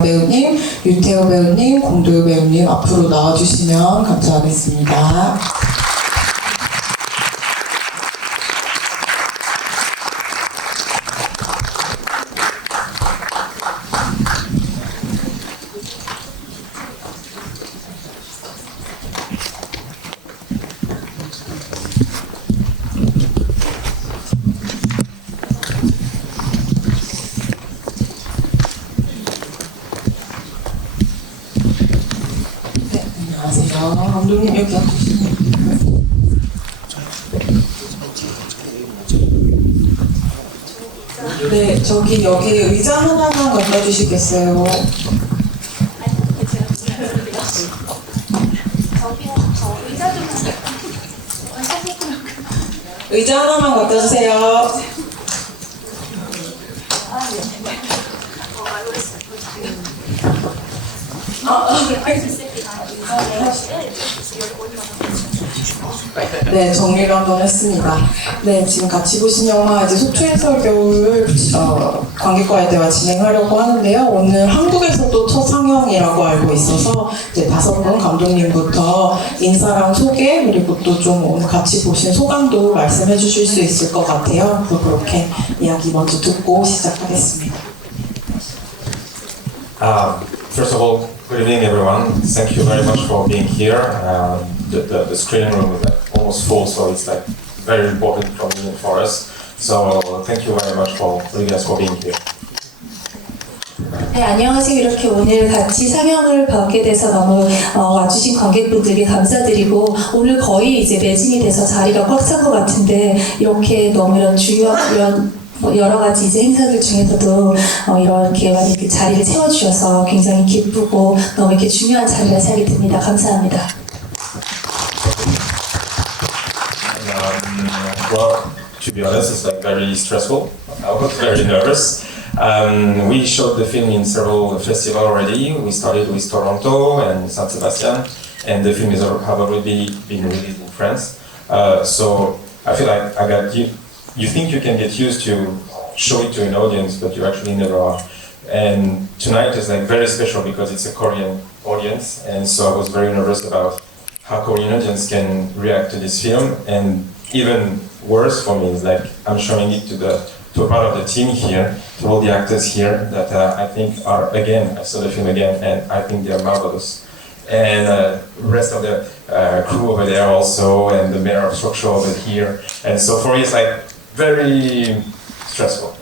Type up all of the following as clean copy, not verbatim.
배우님, 유태호 배우님, 공도유 배우님 앞으로 나와주시면 감사하겠습니다. 안녕하세요. 감독님 여기 와주시면. 네, 여기 의자 하나만 갖다 주시겠어요? 의자 하나만 갖다 주세요. 네, 정리를 한번 했습니다. 네, 지금 같이 보신 영화 이제 속초에서 겨울 관객과의 대화 진행하려고 하는데요. 오늘 한국에서도 첫 상영이라고 알고 있어서 이제 5분 감독님부터 인사랑 소개 그리고 또 좀 오늘 같이 보신 소감도 말씀해 주실 수 있을 것 같아요. 그래서 그렇게 이야기 먼저 듣고 시작하겠습니다. First of all, good evening everyone. Thank you very much for being here. The screening room is almost full, so it's very important for me and for us. So thank you very much for you guys for being here. 네, 안녕하세요. 이렇게 오늘 같이 상영을 보게 돼서 너무 와주신 관객분들께 감사드리고, 오늘 거의 이제 매진이 돼서 자리가 꽉 찬 것 같은데, 이렇게 너무 이런 중요한 여러 가지 이제 행사들 중에서도 이렇게 이렇게 자리를 채워주셔서 굉장히 기쁘고 너무 이렇게 중요한 자리라 생각이 듭니다. 감사합니다. Well, to be honest, it's very stressful. I was very nervous. We showed the film in several festivals already. We started with Toronto and San Sebastian, and the film have already been released in France. So I feel like I got you. You think you can get used to show it to an audience, but you actually never are. And tonight is very special because it's a Korean audience, and so I was very nervous about how Korean audience can react to this film. And even worse for me is I'm showing it to a part of the team here, to all the actors here that I think are, again, I saw the film again, and I think they are marvelous. And the rest of the crew over there also, and the mayor of Sokcho over here. And so for me it's very stressful.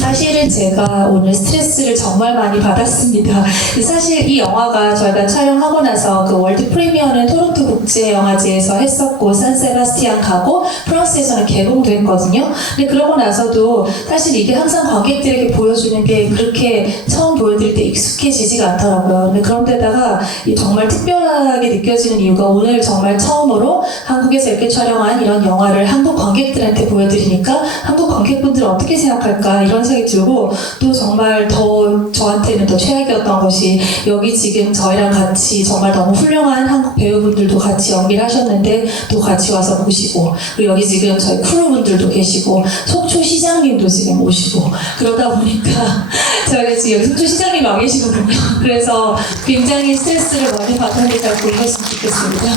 사실은 제가 오늘 스트레스를 정말 많이 받았습니다. 사실 이 영화가 저희가 촬영하고 나서 그 월드 프리미어는 토론토 국제영화제에서 했었고, 산세바스티안 가고 프랑스에서는 개봉도 했거든요. 근데 그러고 나서도 사실 이게 항상 관객들에게 보여주는 게 그렇게 처음 보여드릴 때 익숙해지지가 않더라고요. 근데 그런데다가 이 정말 특별하게 느껴지는 이유가 오늘 정말 처음으로 한국에서 이렇게 촬영한 이런 영화를 한국 관객들한테 보여드리니까 한국 관객분들은 어떻게 생각할까 이런 생각이 들고, 또 정말 더 저한테는 더 최악이었던 것이 여기 지금 저희랑 같이 정말 너무 훌륭한 한국 배우분들도 같이 연기를 하셨는데 또 같이 와서 보시고, 그리고 여기 지금 저희 크루분들도 계시고 속초 시장님도 지금 오시고, 그러다 보니까 저희가 지금 여기 속초 시장님 와 계시거든요. 그래서 굉장히 스트레스를 많이 받았는데 잘 보셨으면 좋겠습니다.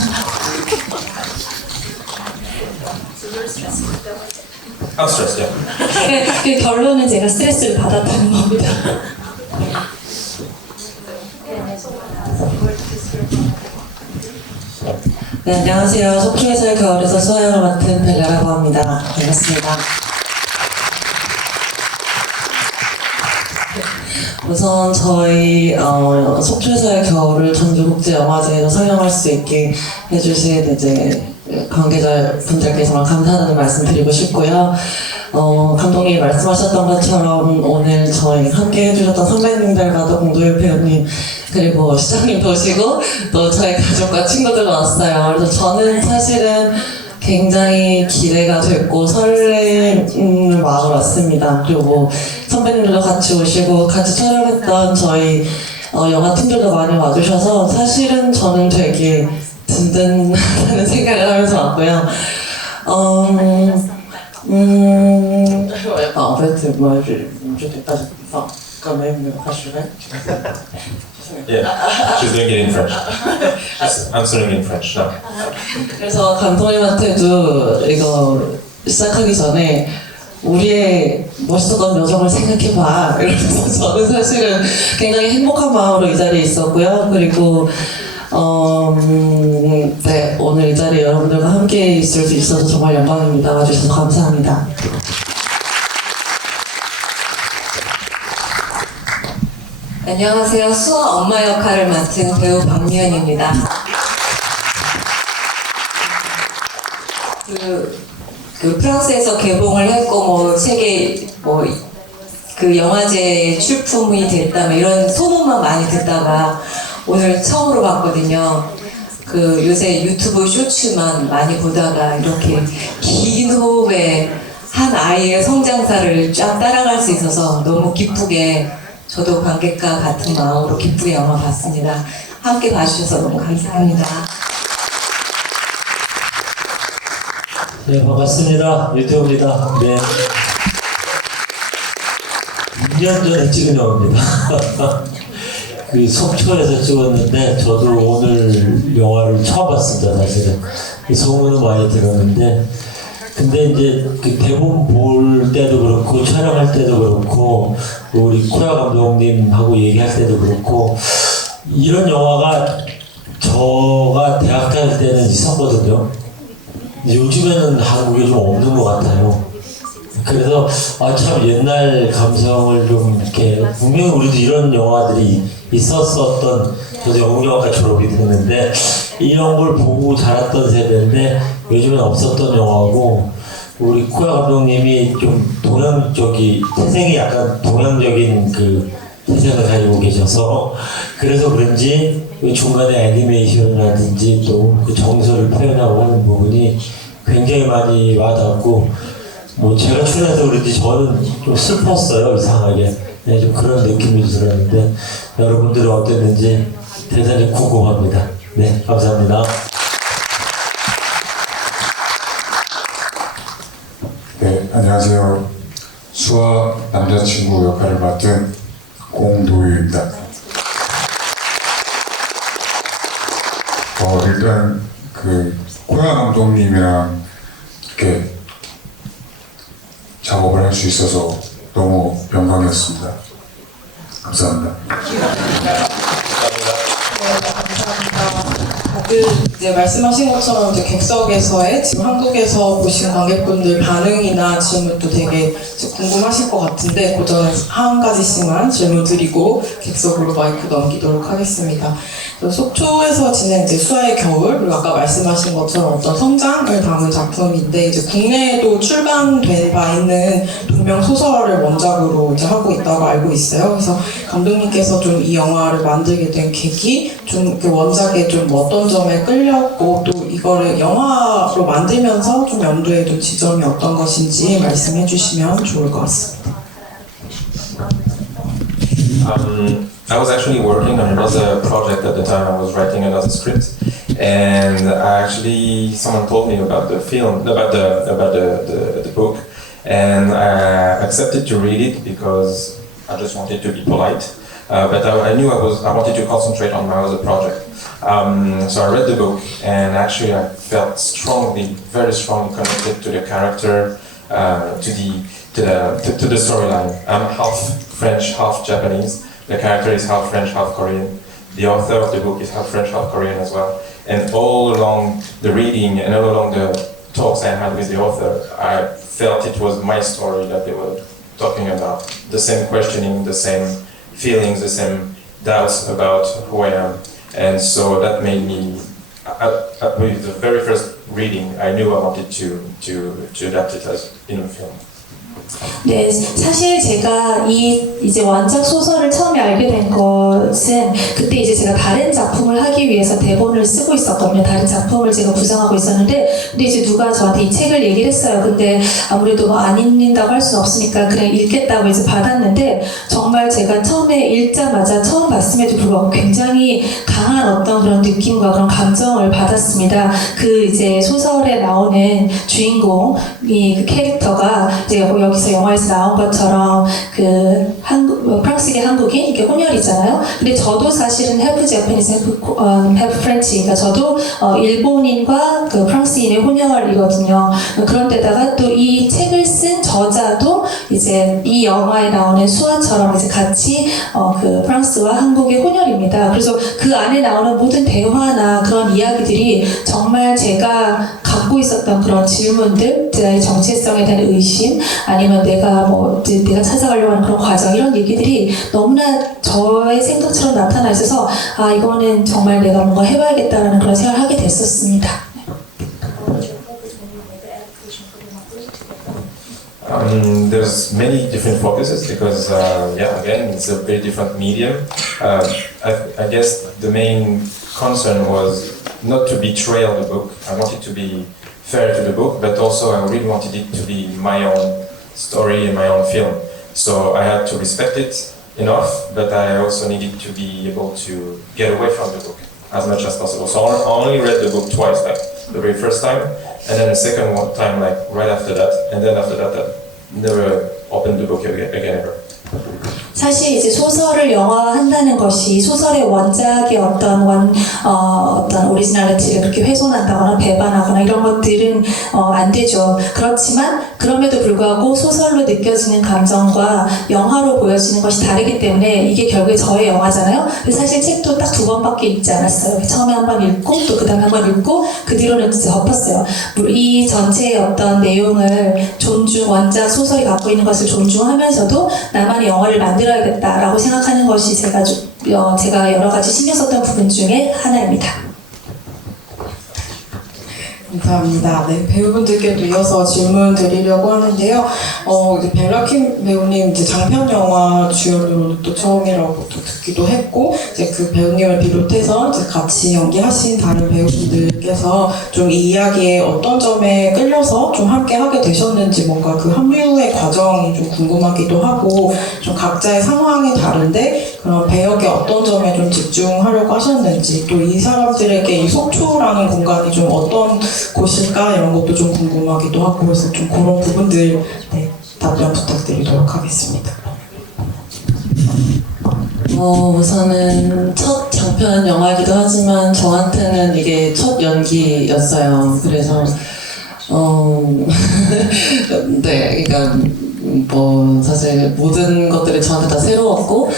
I'm stressed, yeah. 그 결론은 제가 스트레스를 받았다는 겁니다. 네, 안녕하세요. 속초에서의 겨울에서 수아영을 맡은 벨라라고 합니다. 반갑습니다. 우선 저희 속초에서의 겨울을 전주국제영화제에서 상영할 수 있게 해주신 이제 관계자분들께 정말 감사하다는 말씀 드리고 싶고요. 감독님이 말씀하셨던 것처럼 오늘 저희 함께 해주셨던 선배님들과도 공도유 배우님 그리고 시장님도 오시고 또 저희 가족과 친구들 왔어요. 그래서 저는 사실은 굉장히 기대가 됐고 설레는 마음으로 왔습니다. 그리고 선배님들도 같이 오시고 같이 촬영했던 저희 영화 팀들도 많이 와주셔서 사실은 저는 되게 든든하다는 생각을 하면서 왔고요. En fait, moi, je n'étais pas quand même rassurée. Yeah, she's doing it in French. She's answering in French now. 그래서 감독님한테도 이거 시작하기 전에 우리의 멋있었던 여정을 생각해봐 이러면서 저는 사실은 굉장히 행복한 마음으로 이 자리에 있었고요. 그리고 네, 오늘 이 자리에 여러분들과 함께 있을 수 있어서 정말 영광입니다. 와주셔서 감사합니다. 안녕하세요. 수아 엄마 역할을 맡은 배우 박미연입니다. 그 프랑스에서 개봉을 했고 뭐 세계 뭐 그 영화제 출품이 됐다 뭐 이런 소문만 많이 듣다가 오늘 처음으로 봤거든요. 그 요새 유튜브 쇼츠만 많이 보다가 이렇게 긴 호흡에 한 아이의 성장사를 쫙 따라갈 수 있어서 너무 기쁘게 저도 관객과 같은 마음으로 기쁘게 영화 봤습니다. 함께 봐주셔서 너무 감사합니다. 네, 반갑습니다. 유태호입니다. 네. 2년 전에 찍은 영화입니다. 그 속초에서 찍었는데, 저도 오늘 영화를 처음 봤습니다, 사실은. 소문은 많이 들었는데, 근데 이제 그 대본 볼 때도 그렇고, 촬영할 때도 그렇고, 우리 코야 감독님하고 얘기할 때도 그렇고, 이런 영화가 저가 대학 다닐 때는 있었거든요. 요즘에는 한국에 좀 없는 것 같아요. 그래서 참 옛날 감성을 좀 이렇게 분명히 우리도 이런 영화들이 있었었던 저도 영국영화과 졸업이 됐는데 이런 걸 보고 자랐던 세대인데 요즘엔 없었던 영화고 우리 코야 감독님이 좀 태생이 약간 동양적인 그 태생을 가지고 계셔서 그래서 그런지 중간에 애니메이션이라든지 또 그 정서를 표현하고 하는 부분이 굉장히 많이 와닿고 뭐 제가 출연해서 그런지 저는 좀 슬펐어요 이상하게. 네, 좀 그런 느낌이 들었는데 여러분들은 어땠는지 대단히 궁금합니다. 네, 감사합니다. 네, 안녕하세요. 수아 남자친구 역할을 맡은 공도유입니다. 일단 그 코야 감독님이랑 이렇게 작업을 할 수 있어서 너무 영광이었습니다. 감사합니다. 다들 이제 말씀하신 것처럼 이제 객석에서의 지금 한국에서 보신 관객분들 반응이나 질문도 되게 궁금하실 것 같은데 그 전에 한 가지씩만 질문 드리고 객석으로 마이크 넘기도록 하겠습니다. 속초에서 지낸 이제 수아의 겨울 그리고 아까 말씀하신 것처럼 어떤 성장을 담은 작품인데 이제 국내에도 출간된 바 있는 동명 소설을 원작으로 이제 하고 있다고 알고 있어요. 그래서 감독님께서 좀 이 영화를 만들게 된 계기, 좀 그 원작에 좀 어떤 점에 끌렸고 또 이거를 영화로 만들면서 좀 염두에 둔 지점이 어떤 것인지 말씀해 주시면 좋을 것 같습니다. I was actually working on another project at the time. I was writing another script, and someone told me about the film, about the book, and I accepted to read it because I just wanted to be polite. But I knew I wanted to concentrate on my other project. So I read the book, and actually I felt very strongly connected to the character, to the storyline. I'm half French, half Japanese. The character is half French, half Korean. The author of the book is half French, half Korean as well. And all along the reading and all along the talks I had with the author, I felt it was my story that they were talking about. The same questioning, the same feelings, the same doubts about who I am. And so that made me, with the very first reading, I knew I wanted to adapt it as in a film. 네, 사실 제가 이제 원작 소설을 처음에 알게 된 것은 그때 이제 제가 다른 작품을 하기 위해서 대본을 쓰고 있었거든요. 다른 작품을 제가 구상하고 있었는데, 근데 이제 누가 저한테 이 책을 얘기를 했어요. 근데 아무래도 뭐 안 읽는다고 할 수는 없으니까 그냥 읽겠다고 이제 받았는데, 정말 제가 처음에 읽자마자 처음 봤음에도 불구하고 굉장히 강한 든든한 어떤 그런 느낌과 그런 감정을 받았습니다. 그 이제 소설에 나오는 주인공이 그 캐릭터가 이제 여기서 영화에서 나온 것처럼 그 프랑스계 한국인 이렇게 혼혈이잖아요. 근데 저도 사실은 half Japanese, half French, 그러니까 저도 일본인과 그 프랑스인의 혼혈이거든요. 그런데다가 또 이 책을 쓴 저자도 이제 이 영화에 나오는 수아처럼 이제 같이 그 프랑스와 한국의 혼혈입니다. 그래서 그 안에 나오는 모든 대화나 그런 이야기들이 정말 제가 갖고 있었던 그런 질문들, 제 정체성에 대한 의심, 아니면 내가 찾아가려고 하는 그런 과정, 이런 얘기들이 너무나 저의 생각처럼 나타나 있어서 아, 이거는 정말 내가 뭔가 해봐야겠다라는 그런 생각을 하게 됐었습니다. There's many different focuses because, again, it's a very different medium. I guess the main concern was not to betray the book. I wanted to be fair to the book, but also I really wanted it to be my own story and my own film. So I had to respect it enough, but I also needed to be able to get away from the book as much as possible. So I only read the book twice, like the very first time, and then the second time, like right after that, and then after that, I never opened the book again ever. 사실 이제 소설을 영화화한다는 것이 소설의 원작의 어떤 오리지널리티를 그렇게 훼손한다거나 배반하거나 이런 것들은 안 되죠. 그렇지만 그럼에도 불구하고 소설로 느껴지는 감정과 영화로 보여지는 것이 다르기 때문에 이게 결국에 저의 영화잖아요. 근데 사실 책도 딱 2번밖에 읽지 않았어요. 처음에 한 번 읽고 또 그 다음에 한 번 읽고 그 뒤로는 진짜 덮었어요. 이 전체의 어떤 내용을 원작 소설이 갖고 있는 것을 존중하면서도 나만의 영화를 만들어야겠다라고 생각하는 것이 제가 여러 가지 신경 썼던 부분 중에 하나입니다. 감사합니다. 네, 배우분들께도 이어서 질문 드리려고 하는데요. 이제 벨라킴 배우님 이제 장편 영화 주연으로는 또 처음이라고 또 듣기도 했고, 이제 그 배우님을 비롯해서 이제 같이 연기하신 다른 배우분들께서 좀 이 이야기에 어떤 점에 끌려서 좀 함께 하게 되셨는지, 뭔가 그 합류의 과정이 좀 궁금하기도 하고, 좀 각자의 상황이 다른데 그런 배역에 어떤 점에 좀 집중하려고 하셨는지, 또 이 사람들에게 이 속초라는 공간이 좀 어떤 곳일까 이런 것도 좀 궁금하기도 하고, 그래서 좀 그런 부분들 답변 부탁드리도록 하겠습니다. 우선은 첫 장편 영화이기도 하지만 저한테는 이게 첫 연기였어요. 그래서 네, 그러니까 사실 모든 것들이 저한테 다 새로웠고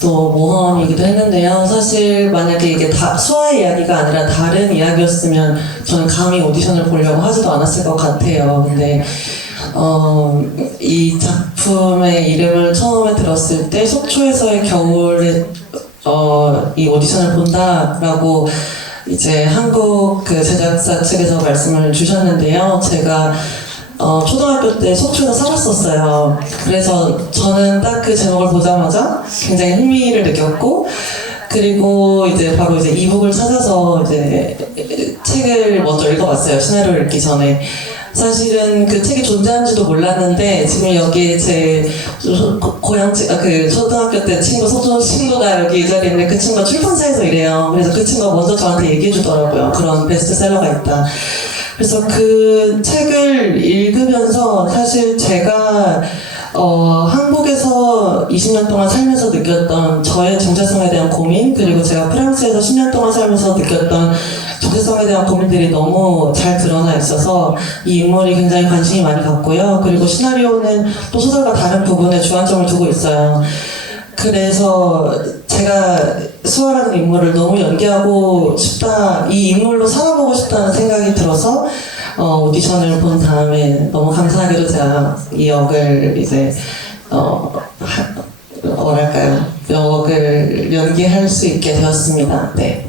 또 모험이기도 했는데요. 사실 만약에 이게 수아의 이야기가 아니라 다른 이야기였으면 저는 감히 오디션을 보려고 하지도 않았을 것 같아요. 근데 이 작품의 이름을 처음에 들었을 때 속초에서의 겨울에 이 오디션을 본다라고 이제 한국 그 제작사 측에서 말씀을 주셨는데요. 제가 초등학교 때 속초에서 살았었어요. 그래서 저는 딱 그 제목을 보자마자 굉장히 흥미를 느꼈고, 그리고 이제 바로 이제 이북을 찾아서 이제 책을 먼저 읽어봤어요. 시나리오를 읽기 전에. 사실은 그 책이 존재하는지도 몰랐는데, 지금 여기 제 그 초등학교 때 속초 친구가 여기 이 자리에 있는데 그 친구가 출판사에서 일해요. 그래서 그 친구가 먼저 저한테 얘기해 주더라고요. 그런 베스트셀러가 있다. 그래서 그 책을 읽으면서 사실 제가 한국에서 20년 동안 살면서 느꼈던 저의 정체성에 대한 고민, 그리고 제가 프랑스에서 10년 동안 살면서 느꼈던 정체성에 대한 고민들이 너무 잘 드러나 있어서 이 인물이 굉장히 관심이 많이 갔고요. 그리고 시나리오는 또 소설과 다른 부분에 주안점을 두고 있어요. 그래서 제가 수아라는 인물을 너무 연기하고 싶다, 이 인물로 살아보고 싶다는 생각이 들어서 오디션을 본 다음에 너무 감사하게도 제가 이 역을 이제 역을 연기할 수 있게 되었습니다. 네.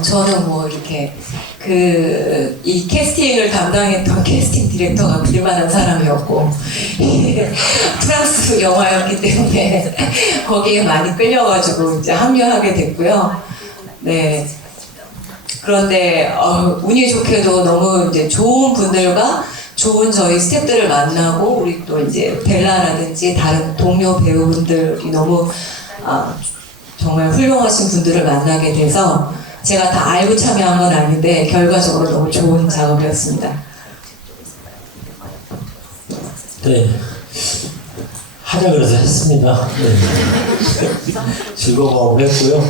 저는 이렇게 이 캐스팅을 담당했던 캐스팅 디렉터가 믿을만한 사람이었고 프랑스 영화였기 때문에 거기에 많이 끌려가지고 이제 합류하게 됐고요. 네. 그런데 운이 좋게도 너무 이제 좋은 분들과 좋은 저희 스태프들을 만나고 우리 또 이제 벨라라든지 다른 동료 배우분들이 너무 정말 훌륭하신 분들을 만나게 돼서 제가 다 알고 참여한 건 아닌데 결과적으로 너무 좋은 작업이었습니다. 네. 하자 그래서 했습니다. 네. 즐거운 마음을 했고요.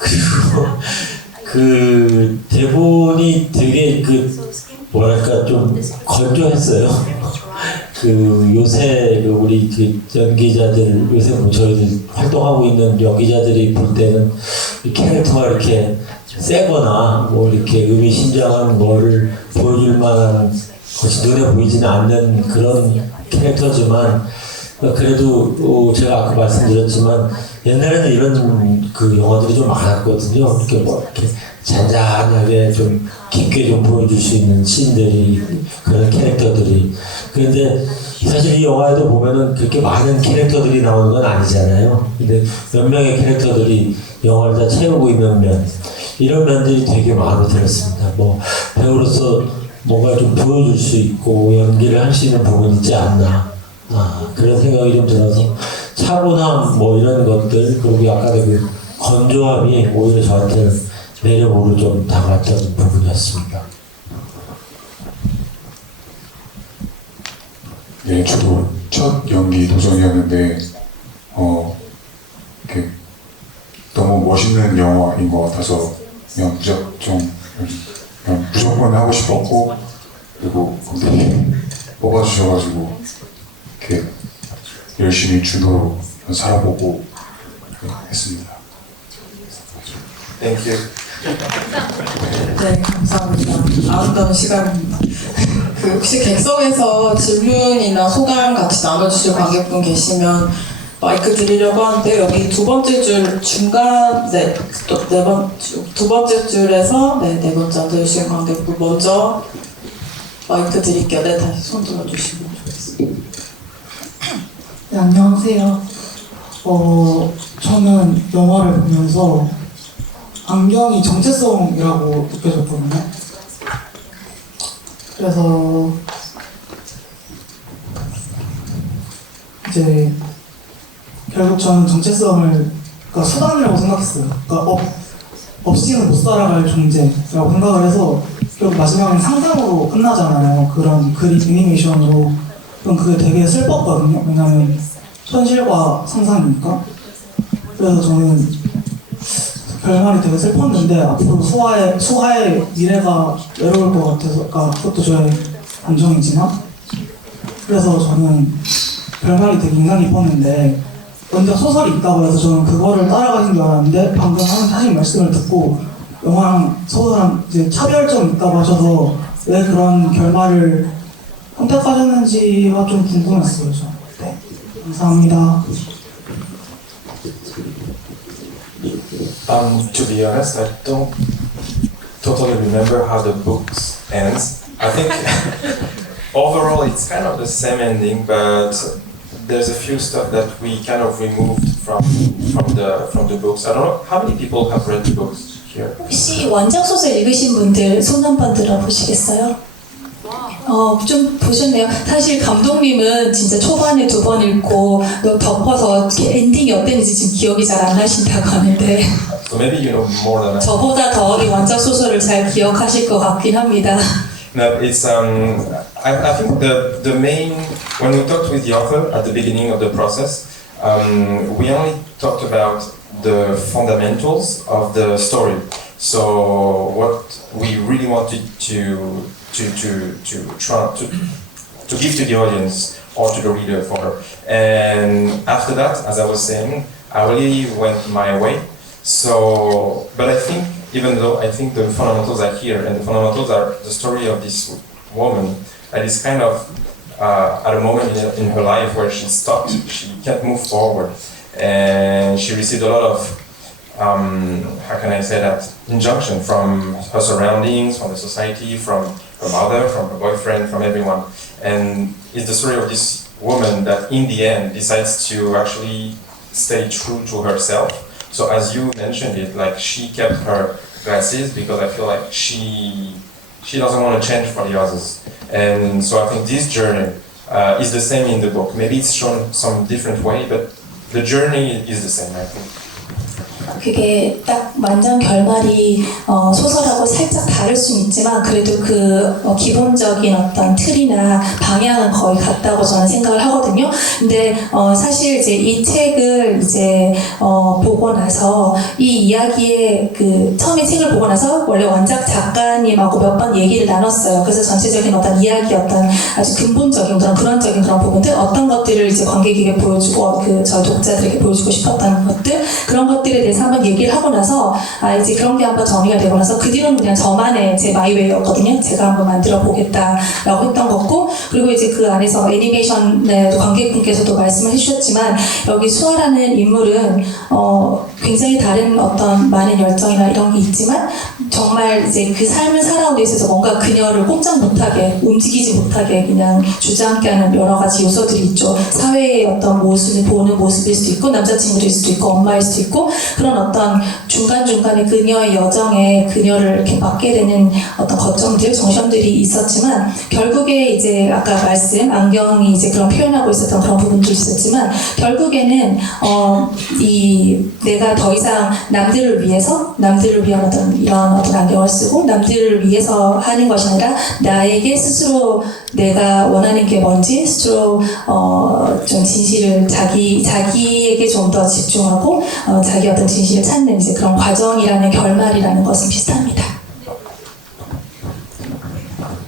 그리고 그 대본이 되게 뭐랄까 좀 건조했어요. 요새 우리 연기자들 요새 뭐 저희들 활동하고 있는 연기자들이 볼 때는 이 캐릭터가 이렇게 세거나 뭐 이렇게 의미심장한 뭐를 보여줄 만한 것이 눈에 보이지는 않는 그런 캐릭터지만 그래도 제가 아까 말씀드렸지만 옛날에는 이런 영화들이 좀 많았거든요. 이렇게 뭐 이렇게 잔잔하게 좀 깊게 좀 보여줄 수 있는 씬들이 그런 캐릭터들이. 그런데 사실 이 영화에도 보면은 그렇게 많은 캐릭터들이 나오는 건 아니잖아요. 근데 몇 명의 캐릭터들이 영화를 다 채우고 있는 면 이런 면들이 되게 마음에 들었습니다. 뭐 배우로서 뭔가 좀 보여줄 수 있고 연기를 할 수 있는 부분이 있지 않나. 그런 생각이 좀 들어서 차분함 뭐 이런 것들 그리고 약간의 건조함이 오히려 저한테는 매력으로 좀 다가왔던 부분이었습니다. 네, 저도 첫 연기 도전이었는데 이렇게 너무 멋있는 영화인 것 같아서 그냥 무조건 하고 싶었고 그리고 감독님 뽑아주셔가지고 이렇게 열심히 준호로 살아보고 했습니다. Thank you. 네, 감사합니다. 아름다운 시간입니다. 혹시 객석에서 질문이나 소감 같이 나눠주실 관객분 계시면 마이크 드리려고 하는데 여기 두 번째 줄 중간 두 번째 줄에서 네 번째 앉아주신 관객분 먼저 마이크 드릴게요. 네, 다시 손 들어주시면 좋겠습니다. 네, 안녕하세요. 저는 영화를 보면서 안경이 정체성이라고 느껴졌거든요. 그래서 이제 결국 저는 정체성을 수단이라고 생각했어요. 없이는 못 살아갈 존재라고 생각을 해서 결국 마지막엔 상상으로 끝나잖아요. 그런 그림 애니메이션으로. 그럼 그게 되게 슬펐거든요. 왜냐면 현실과 상상이니까. 그래서 저는 결말이 되게 슬펐는데 앞으로 수하의 미래가 외로울 것 같아서 그것도 저의 감정이지만 그래서 저는 결말이 되게 인상 깊었는데 먼저 소설이 있다고 해서 저는 그거를 따라가신 줄 알았는데 방금 하신 말씀을 듣고 영화랑 소설랑 이제 차별점이 있다고 하셔서 왜 그런 결말을 선택하셨는지가 좀 궁금했어요. 저. 네, 감사합니다. To be honest, I don't totally remember how the book ends. I think overall it's kind of the same ending, but there's a few stuff that we kind of removed from the books. I don't know how many people have read the books here. 혹시 원작 소설 읽으신 분들 손 한번 들어보시겠어요? 좀 보셨네요. 사실 감독님은 진짜 초반에 2번 읽고 덮어서 엔딩이 어땠는지 지금 기억이 잘 안 나신다고 하는데 So maybe you know more than I. 저보다 더 이 원작 소설을 잘 기억하실 것 같긴 합니다. No, it's I think the main when we talked with the author at the beginning of the process, we only talked about the fundamentals of the story. So what we really wanted to try to give to the audience or to the reader for her. And after that, as I was saying, I really went my way. So, but I think, even though I think the fundamentals are here, and the fundamentals are the story of this woman that is kind of at a moment in her life where she stopped, she can't move forward, and she received a lot of how can I say that, injunction from her surroundings, from the society, from her mother, from her boyfriend, from everyone. And it's the story of this woman that in the end decides to actually stay true to herself. So as you mentioned it, like she kept her glasses because I feel like she She doesn't want to change for the others. And so I think this journey is the same in the book. Maybe it's shown some different way, but the journey is the same, I think. 그게 딱 완전 결말이 소설하고 살짝 다를 수는 있지만 그래도 그 기본적인 어떤 틀이나 방향은 거의 같다고 저는 생각을 하거든요. 근데 사실 이제 이 책을 이제 보고 나서 이 이야기의 그 처음에 책을 보고 나서 원래 원작 작가님하고 몇 번 얘기를 나눴어요. 그래서 전체적인 어떤 이야기 어떤 아주 근본적인 그런 근원적인 그런 부분들 어떤 것들을 이제 관객에게 보여주고 그 저 독자들에게 보여주고 싶었던 것들 그런 것들에 대해서 한번 얘기를 하고 나서 이제 그런 게 한번 정리가 되고 나서 그 뒤로는 그냥 저만의 제 마이웨이였거든요. 제가 한번 만들어 보겠다라고 했던 거고 그리고 이제 그 안에서 애니메이션의 관객분께서도 말씀을 해주셨지만 여기 수아라는 인물은 굉장히 다른 어떤 많은 열정이나 이런 게 있지만 정말 이제 그 삶을 살아오는 데 있어서 뭔가 그녀를 꼼짝 못하게 움직이지 못하게 그냥 주저앉게 하는 여러 가지 요소들이 있죠. 사회의 어떤 모습을 보는 모습일 수도 있고 남자친구일 수도 있고 엄마일 수도 있고 그런 어떤 중간중간에 그녀의 여정에 그녀를 이렇게 맡게 되는 어떤 거점들, 정점들이 있었지만 결국에 이제 아까 말씀 안경이 이제 그런 표현하고 있었던 그런 부분도 있었지만 결국에는 이 내가 더 이상 남들을 위한 어떤 이런 어떤 안경을 쓰고 남들을 위해서 하는 것이 아니라 나에게 스스로 내가 원하는 게 뭔지 스스로 좀 진실을 자기에게 좀 더 집중하고 자기 어떤 진실을 찾는 이제 그런 과정이라는 결말이라는 것은 비슷합니다.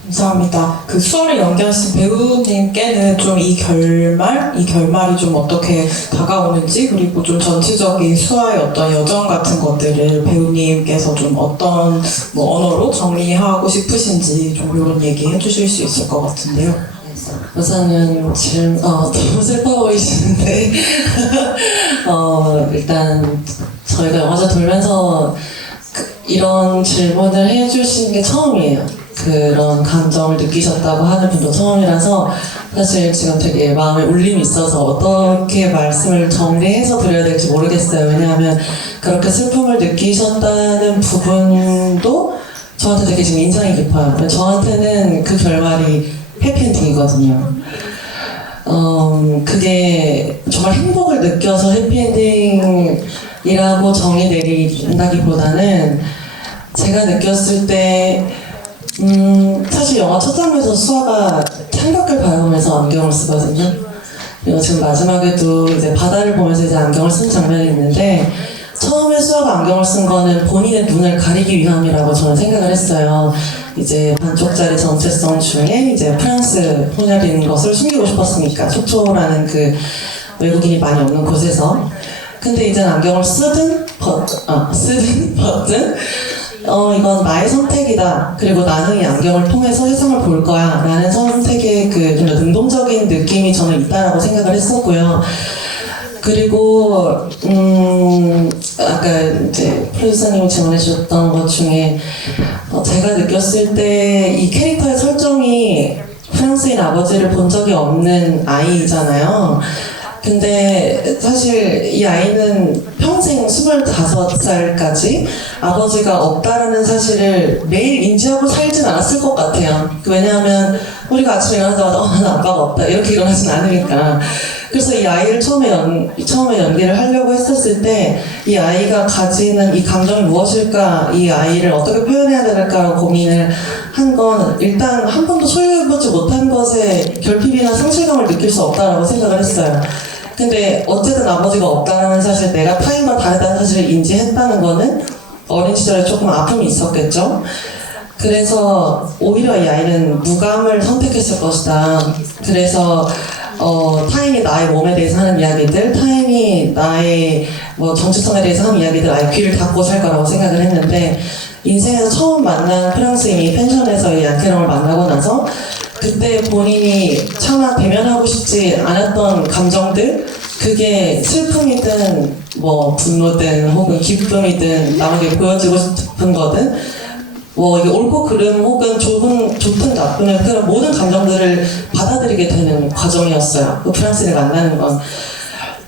감사합니다. 그 수어를 연기하신 배우님께는 좀 이 결말이 좀 어떻게 다가오는지 그리고 좀 전체적인 수아의 어떤 여정 같은 것들을 배우님께서 좀 어떤 언어로 정리하고 싶으신지 좀 이런 얘기 해주실 수 있을 것 같은데요. 우선은 지금 너무 슬퍼 보이시는데 일단 저희가 영화제 돌면서 이런 질문을 해주신 게 처음이에요. 그런 감정을 느끼셨다고 하는 분도 처음이라서 사실 지금 되게 마음에 울림이 있어서 어떻게 말씀을 정리해서 드려야 될지 모르겠어요. 왜냐하면 그렇게 슬픔을 느끼셨다는 부분도 저한테 되게 지금 인상이 깊어요. 저한테는 그 결말이 해피엔딩이거든요. 그게 정말 행복을 느껴서 해피엔딩이라고 정의 내린다기보다는 제가 느꼈을 때 사실 영화 첫 장면에서 수아가 창밖을 바라보면서 안경을 쓰거든요. 그리고 지금 마지막에도 이제 바다를 보면서 이제 안경을 쓴 장면이 있는데 처음에 수아가 안경을 쓴 거는 본인의 눈을 가리기 위함이라고 저는 생각을 했어요. 이제 반쪽짜리 정체성 중에 이제 프랑스 혼혈인 것을 숨기고 싶었으니까 속초라는 그 외국인이 많이 없는 곳에서. 근데 이제 안경을 쓰든 벗든 이건 나의 선택이다. 그리고 나는 이 안경을 통해서 세상을 볼 거야. 라는 선택의 그 좀 더 능동적인 느낌이 저는 있다라고 생각을 했었고요. 그리고 아까 이제 프로듀서님이 질문해 주셨던 것 중에 제가 느꼈을 때 이 캐릭터의 설정이 프랑스인 아버지를 본 적이 없는 아이잖아요. 근데 사실 이 아이는 평생 25살까지 아버지가 없다라는 사실을 매일 인지하고 살진 않았을 것 같아요. 왜냐하면 우리가 아침에 일어나자마자 나는 아빠가 없다 이렇게 일어나진 않으니까. 그래서 이 아이를 처음에 연기를 하려고 했었을 때 이 아이가 가지는 이 감정이 무엇일까, 이 아이를 어떻게 표현해야 될까라고 고민을 한 건 일단 한 번도 소유해보지 못한 것에 결핍이나 상실감을 느낄 수 없다라고 생각을 했어요. 근데 어쨌든 아버지가 없다는 사실, 내가 타인과 다르다는 사실을 인지했다는 거는 어린 시절에 조금 아픔이 있었겠죠. 그래서 오히려 이 아이는 무감을 선택했을 것이다. 그래서 타인이 나의 몸에 대해서 하는 이야기들, 타인이 나의 정체성에 대해서 하는 이야기들 아예 귀를 닫고 살 거라고 생각을 했는데, 인생에서 처음 만난 프랑스인이 펜션에서 이 안케롱을 만나고 나서 그때 본인이 차마 대면하고 싶지 않았던 감정들, 그게 슬픔이든 분노든 혹은 기쁨이든 남에게 보여주고 싶은 거든 이게 옳고 그름 혹은 좋든 나쁘든 그런 모든 감정들을 받아들이게 되는 과정이었어요. 그 프랑스인을 만나는 건.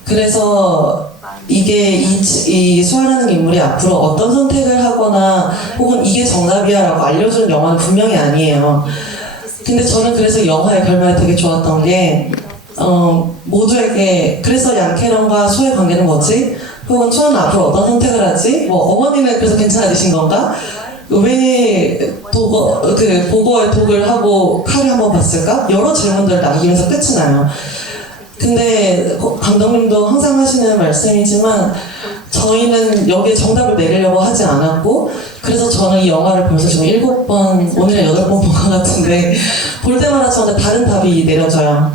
그래서 이게 이 수아라는 인물이 앞으로 어떤 선택을 하거나 혹은 이게 정답이야라고 알려주는 영화는 분명히 아니에요. 근데 저는 그래서 영화의 결말이 되게 좋았던 게 모두에게 그래서 양캐런과 수아의 관계는 뭐지? 혹은 수아는 앞으로 어떤 선택을 하지? 뭐 어머니는 그래서 괜찮아지신 건가? 왜 보고의 독을 하고 칼을 한번 봤을까? 여러 질문들을 남기면서 끝이 나요. 근데 감독님도 항상 하시는 말씀이지만 저희는 여기에 정답을 내리려고 하지 않았고 그래서 저는 이 영화를 벌써 지금 7번, 오늘에 8번 본 것 같은데 볼 때마다 저한테 다른 답이 내려져요.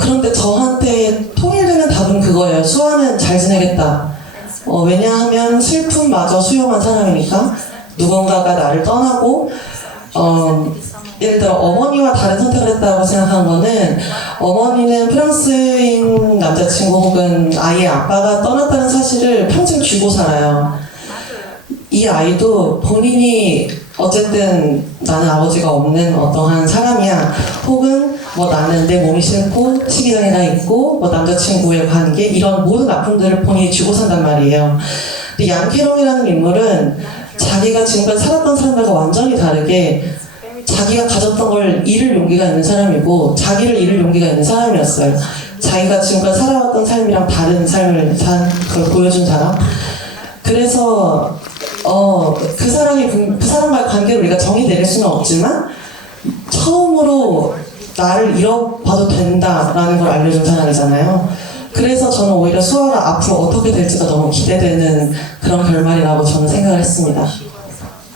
그런데 저한테 통일되는 답은 그거예요. 수아는 잘 지내겠다. 왜냐하면 슬픔마저 수용한 사람이니까 누군가가 나를 떠나고 예를 들어 어머니와 다른 선택을 했다고 생각한 거는 어머니는 프랑스인 남자친구 혹은 아이의 아빠가 떠났다는 사실을 평생 쥐고 살아요. 이 아이도 본인이 어쨌든 나는 아버지가 없는 어떠한 사람이야 혹은 뭐 나는 내 몸이 싫고 식이장애가 있고 뭐 남자친구의 관계 이런 모든 아픔들을 본인이 쥐고 산단 말이에요. 근데 양캐롱이라는 인물은 자기가 지금까지 살았던 사람들과 완전히 다르게 자기가 가졌던 걸 잃을 용기가 있는 사람이고 자기를 잃을 용기가 있는 사람이었어요. 자기가 지금까지 살아왔던 삶이랑 다른 삶을 산 그걸 보여준 사람. 그래서 그 사람과의 관계를 우리가 정의 내릴 수는 없지만 처음으로 나를 잃어봐도 된다라는 걸 알려준 사람이잖아요. 그래서 저는 오히려 수아가 앞으로 어떻게 될지가 너무 기대되는 그런 결말이라고 저는 생각을 했습니다.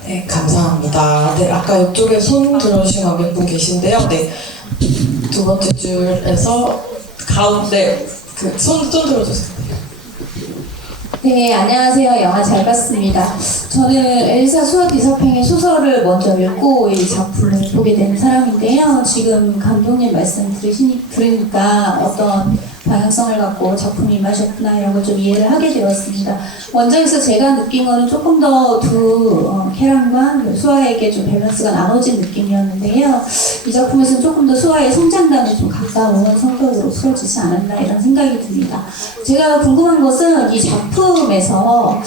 네, 감사합니다. 네, 아까 이쪽에 손 들어주신 관객분 계신데요. 네, 두 번째 줄에서 가운데 손 들어주세요. 네, 안녕하세요. 영화 잘 봤습니다. 저는 엘사 수아 디사팽의 소설을 먼저 읽고 이 작품을 보게 된 사람인데요. 지금 감독님 말씀 들으니까 어떤 방향성을 갖고 작품이 임하셨구나 이런 걸 좀 이해를 하게 되었습니다. 원작에서 제가 느낀 거는 조금 더 두 캐랑과 수아에게 좀 밸런스가 나눠진 느낌이었는데요. 이 작품에서는 조금 더 수아의 성장담에 좀 가까운 성격으로 풀어지지 않았나 이런 생각이 듭니다. 제가 궁금한 것은 이 작품에서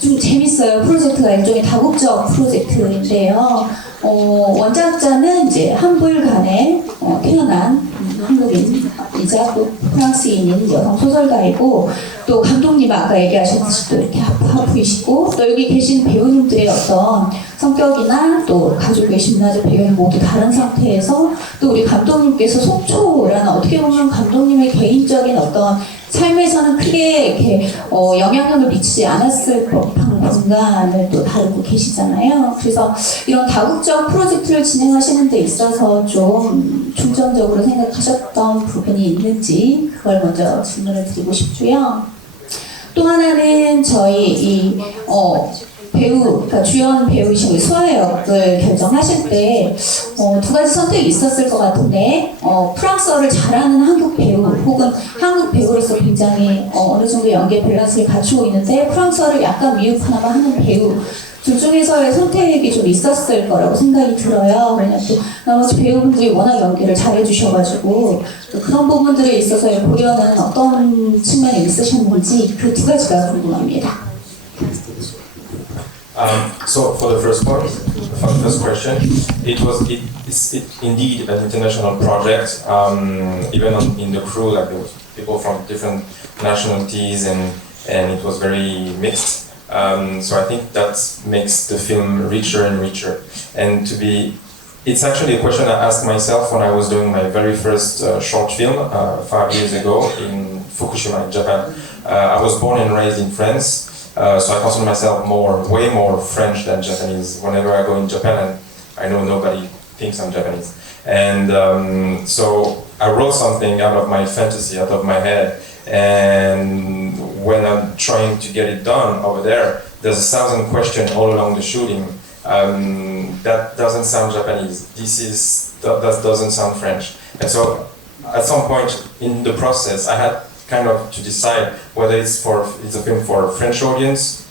좀 재밌어요. 프로젝트가 일종의 다국적 프로젝트인데요. 원작자는 이제 한불간에 태어난 한국인이자 또 프랑스인인 여성 소설가이고 또 감독님 아까 얘기하셨듯이 또 이렇게 하프이시고 또 여기 계신 배우님들의 어떤 성격이나 또 가지고 계신 문화적 배경이 모두 다른 상태에서 또 우리 감독님께서 속초라는 어떻게 보면 감독님의 개인적인 어떤 삶에서는 크게 이렇게 영향력을 미치지 않았을 법한 공간을 또 다루고 계시잖아요. 그래서 이런 다국적 프로젝트를 진행하시는 데 있어서 좀 중점적으로 생각하셨던 부분이 있는지 그걸 먼저 질문을 드리고 싶고요. 또 하나는 저희 그러니까 주연 배우이신 수아의 역을 결정하실 때 두 가지 선택이 있었을 것 같은데 프랑스어를 잘하는 한국 배우 혹은 한국 배우로서 굉장히 어느 정도 연기의 밸런스를 갖추고 있는데 프랑스어를 약간 미흡하나마 하는 배우 둘 중에서의 선택이 좀 있었을 거라고 생각이 들어요. 왜냐면 또 나머지 배우분들이 워낙 연기를 잘해주셔가지고 그런 부분들에 있어서의 고려는 어떤 측면이 있으셨는지 그 두 가지가 궁금합니다. So for the first part, for the first question, it's indeed an international project. Even in the crew, like there was people from different nationalities, and it was very mixed. So I think that makes the film richer and richer. And it's actually a question I asked myself when I was doing my very first short film 5 years ago in Fukushima, in Japan. I was born and raised in France. So I consider myself way more French than Japanese. Whenever I go in Japan, I know nobody thinks I'm Japanese. And so I wrote something out of my fantasy, out of my head. And when I'm trying to get it done over there, there's 1,000 questions all along the shooting. That doesn't sound Japanese. That doesn't sound French. And so at some point in the process, I had kind of to decide whether it's a film for a French audience,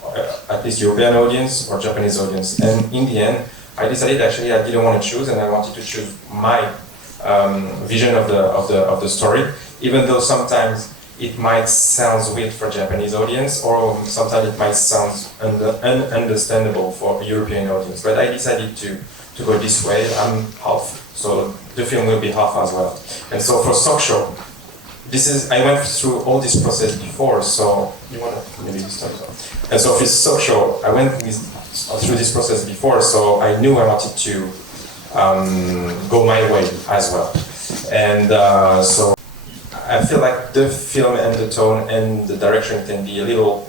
at least European audience, or Japanese audience. And in the end, I decided actually I didn't want to choose, and I wanted to choose my vision of the story. Even though sometimes it might sound weird for Japanese audience, or sometimes it might sound ununderstandable for a European audience. But I decided to go this way. I'm half, so the film will be half as well. And so for Sock Show, I went through all this process before, so you want to maybe start. And so for Sock Show, I went through this process before, so I knew I wanted to go my way as well. And so I feel like the film and the tone and the direction can be a little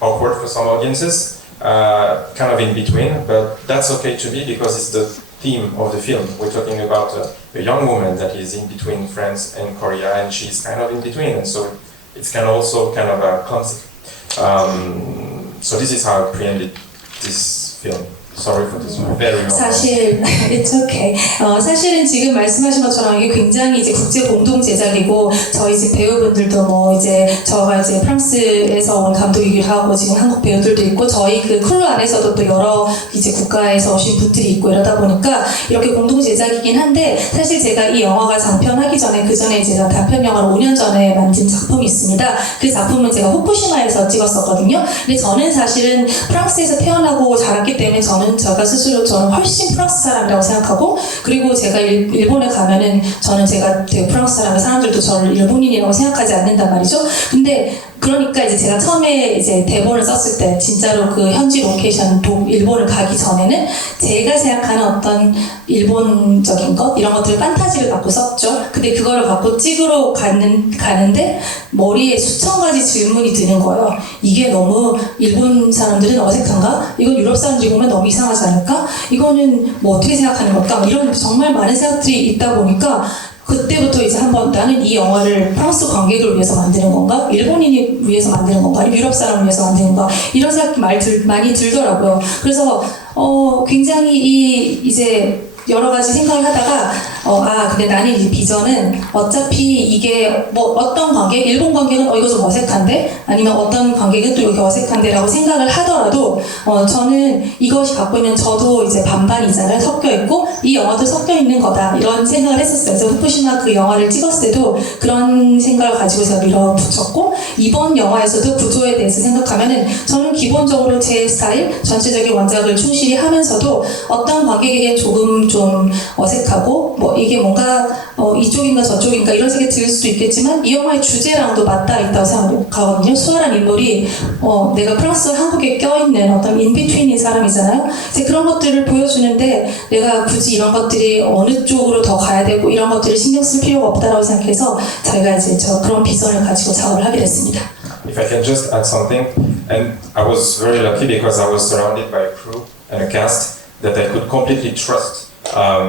awkward for some audiences, kind of in between, but that's okay to me because it's the theme of the film. We're talking about a young woman that is in between France and Korea, and she's kind of in between, and so it's kind of also kind of a concept. So this is how I presented this film. Sorry for this very long. 사실 it's okay. 사실은 지금 말씀하신 것처럼 이게 굉장히 이제 국제 공동 제작이고 저희 집 배우분들도 뭐 이제 저가 이제 프랑스에서 온 감독이기도 하고 지금 한국 배우들도 있고 저희 그 크루 안에서도 또 여러 이제 국가에서 오신 분들이 있고 이러다 보니까 이렇게 공동 제작이긴 한데 사실 제가 이 영화가 장편하기 전에 그 전에 제가 단편 영화를 5년 전에 만든 작품이 있습니다. 그 작품은 제가 후쿠시마에서 찍었었거든요. 근데 저는 사실은 프랑스에서 태어나고 자랐기 때문에 제가 스스로 저는 훨씬 프랑스 사람이라고 생각하고 그리고 제가 일본에 가면은 저는 제가 되게 프랑스 사람이 사람들도 저를 일본인이라고 생각하지 않는단 말이죠. 근데 그러니까 이제 제가 처음에 이제 대본을 썼을 때 진짜로 그 현지 로케이션 일본을 가기 전에는 제가 생각하는 어떤 일본적인 것 이런 것들을 판타지를 갖고 썼죠. 근데 그거를 갖고 찍으러 가는데 머리에 수천 가지 질문이 드는 거예요. 이게 너무 일본 사람들은 어색한가? 이건 유럽 사람들이 보면 너무 이상하지 않을까? 이거는 뭐 어떻게 생각하는 걸까? 이런 정말 많은 생각들이 있다 보니까 그때부터 이제 한번 나는 이 영화를 프랑스 관객을 위해서 만드는 건가? 일본인이 위해서 만드는 건가? 아니면 유럽 사람을 위해서 만드는 건가? 이런 생각이 많이 들더라고요. 그래서 굉장히 이제 여러 가지 생각을 하다가 근데 나는 이 비전은 어차피 이게 뭐 어떤 관객, 일본 관객은 이거 좀 어색한데 아니면 어떤 관객은 또 이렇게 어색한데 라고 생각을 하더라도 저는 이것이 갖고 있는 저도 이제 반반이잖아요. 섞여 있고 이 영화도 섞여 있는 거다 이런 생각을 했었어요. 그래서 후쿠시마 그 영화를 찍었을 때도 그런 생각을 가지고 제가 밀어붙였고 이번 영화에서도 구조에 대해서 생각하면은 저는 기본적으로 제 스타일, 전체적인 원작을 충실히 하면서도 어떤 관객에게 조금 좀 어색하고 뭐 이게 뭔가 이쪽인가 저쪽인가 이런 생각이 들 수도 있겠지만 이 영화의 주제랑도 맞닿아 있다고 생각하거든요. 수아라는 인물이 내가 프랑스와 한국에 껴있는 어떤 인비트윈인 사람이잖아요. 이제 그런 것들을 보여주는데 내가 굳이 이런 것들이 어느 쪽으로 더 가야 되고 이런 것들을 신경 쓸 필요가 없다라고 생각해서 저희가 이제 그런 비전을 가지고 작업을 하게 됐습니다. If I can just add something, and I was very lucky because I was surrounded by a crew and a cast that I could completely trust. I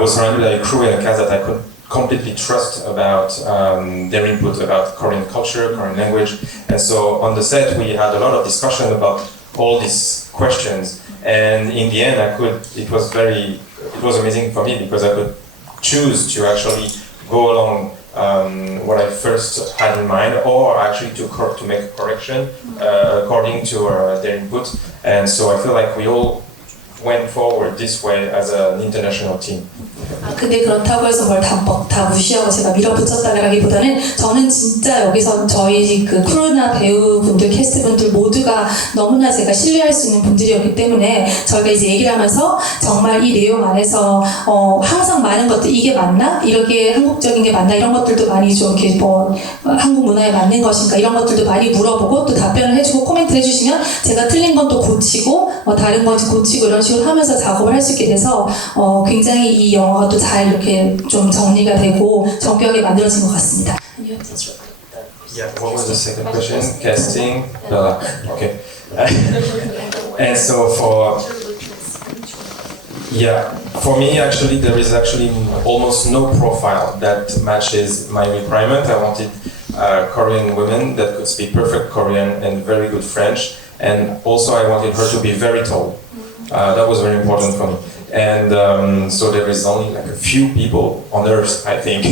was surrounded by a crew and a cast that I could completely trust about their input about Korean culture, Korean language, and so on the set we had a lot of discussion about all these questions, and in the end it was amazing for me because I could choose to actually go along what I first had in mind, or actually to make a correction according to their input. And so I feel like we all went forward this way as an international team. 근데 그렇다고 해서 뭘 다 무시하고 제가 밀어붙였다라기보다는 저는 진짜 여기서 저희 그 크루나 배우분들, 캐스트분들 모두가 너무나 제가 신뢰할 수 있는 분들이었기 때문에 저희가 이제 얘기를 하면서 정말 이 내용 안에서 항상 많은 것들 이게 맞나? 이렇게 한국적인 게 맞나? 이런 것들도 많이 좀 이렇게 뭐 한국 문화에 맞는 것인가? 이런 것들도 많이 물어보고 또 답변을 해주고 코멘트 해주시면 제가 틀린 건 또 고치고 다른 건 고치고 이런 식으로 하면서 작업을 할 수 있게 돼서 굉장히 이 영화가 또 잘 이렇게 좀 정리가 되고 정교하게 만들어진 것 같습니다. Yeah, what was the second question? Casting? Okay. And so for me actually there is actually almost no profile that matches my requirement. I wanted Korean women that could speak perfect Korean and very good French, and also I wanted her to be very tall. That was very important for me. And so there is only like a few people on earth, I think,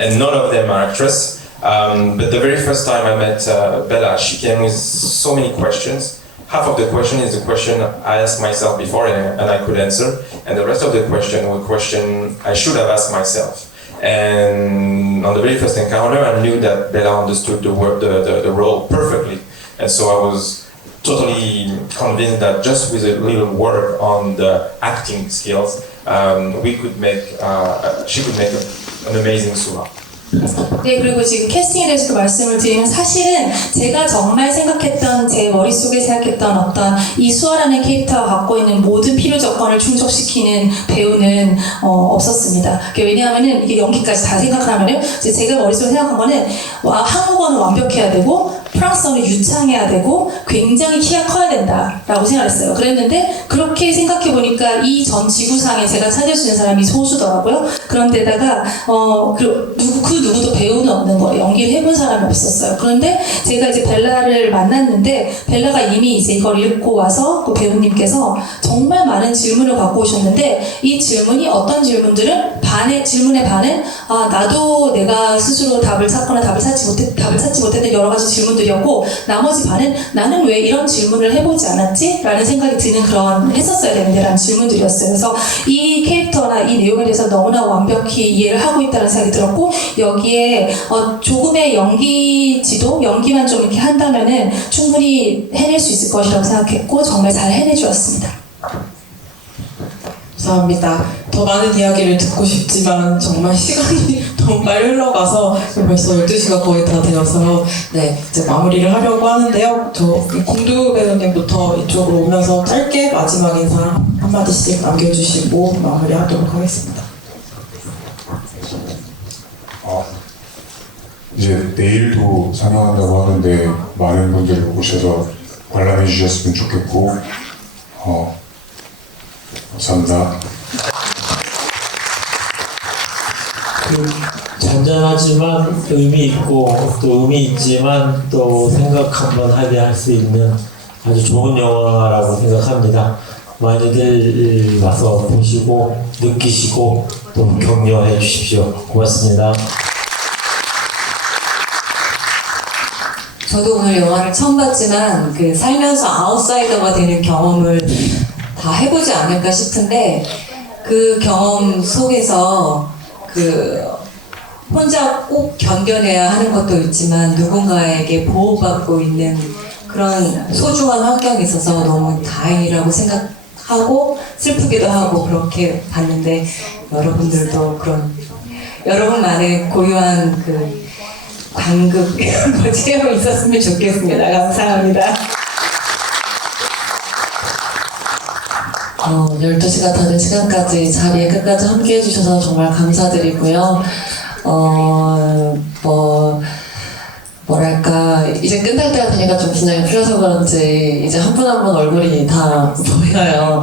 and none of them are actresses. But the very first time I met Bella, she came with so many questions. Half of the question is the question I asked myself before and I could answer, and the rest of the question was a question I should have asked myself. And on the very first encounter, I knew that Bella understood the role perfectly, and so I was totally convinced that just with a little work on the acting skills, she could make an amazing Sula. 네, 그리고 지금 캐스팅에 대해서도 말씀을 드리면 사실은 제가 정말 생각했던 제 머릿속에 생각했던 어떤 이 수아라는 캐릭터가 갖고 있는 모든 필요 조건을 충족시키는 배우는 없었습니다. 왜냐하면은 이게 연기까지 다 생각하면은 제가 머릿속에 생각한 거는 한국어는 완벽해야 되고 프랑스어는 유창해야 되고 굉장히 키가 커야 된다라고 생각했어요. 그랬는데 그렇게 생각해 보니까 이 전 지구상에 제가 찾을 수 있는 사람이 소수더라고요. 그런데다가 그 누구도 배우는 없는 거예요. 연기를 해본 사람이 없었어요. 그런데 제가 이제 벨라를 만났는데 벨라가 이미 이제 이걸 읽고 와서 그 배우님께서 정말 많은 질문을 갖고 오셨는데 이 질문이 어떤 질문들은 질문의 반은 나도 내가 스스로 답을 찾거나 답을 찾지 못했던 여러 가지 질문들이었고 나머지 반은 나는 왜 이런 질문을 해보지 않았지? 라는 생각이 드는 그런 했었어야 되는데 라는 질문들이었어요. 그래서 이 캐릭터나 이 내용에 대해서 너무나 완벽히 이해를 하고 있다는 생각이 들었고 여기에 조금의 연기만 좀 이렇게 한다면은 충분히 해낼 수 있을 것이라고 생각했고 정말 잘 해내주었습니다. 감사합니다. 더 많은 이야기를 듣고 싶지만 정말 시간이 너무 빨리 흘러가서 벌써 12시가 거의 다 되어서 네, 이제 마무리를 하려고 하는데요. 저 공두 배우님부터 이쪽으로 오면서 짧게 마지막 인사 한마디씩 남겨주시고 마무리하도록 하겠습니다. 이제 내일도 상영한다고 하는데 많은 분들이 오셔서 관람해 주셨으면 좋겠고 감사합니다. 잔잔하지만 의미 있고 또 의미 있지만 또 생각 한번 하게 할 수 있는 아주 좋은 영화라고 생각합니다. 많이들 와서 보시고 느끼시고 또 격려해 주십시오. 고맙습니다. 저도 오늘 영화를 처음 봤지만 그 살면서 아웃사이더가 되는 경험을 다 해보지 않을까 싶은데 그 경험 속에서 그 혼자 꼭 견뎌내야 하는 것도 있지만 누군가에게 보호받고 있는 그런 소중한 환경이 있어서 너무 다행이라고 생각하고 슬프기도 하고 그렇게 봤는데 여러분들도 그런 여러분만의 고유한 그 관극 이런 거 체험이 있었으면 좋겠습니다. 감사합니다. 12시가 다 된 시간까지 자리에 끝까지 함께 해주셔서 정말 감사드리고요. 뭐랄까, 이제 끝날 때가 되니까 좀 긴장이 풀려서 그런지 이제 한 분 한 분 얼굴이 다 보여요.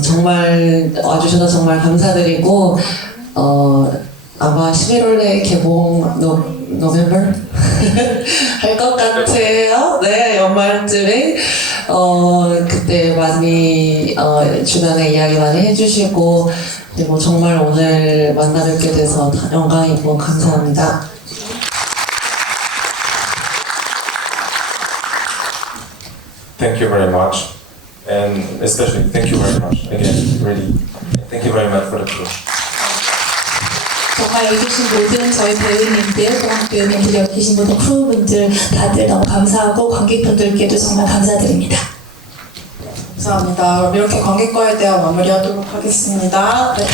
정말 와주셔서 정말 감사드리고, 아마 11월 내에 개봉 노벰버? 할 것 같아요. 네, 연말쯤에. 그때 많이, 주변에 이야기 많이 해주시고, 그리고 정말 오늘 만나뵙게 돼서 영광이고 감사합니다. Thank you very much, and especially thank you very much again. Really, thank you very much for the tour. 정말 여기 계신 모든 저희 배우님들, 또한 배우님들 여기 계신 모든 크루분들 다들 너무 감사하고 관객분들께도 정말 감사드립니다. 감사합니다. 그럼 이렇게 관객과의 대화 마무리하도록 하겠습니다. 네.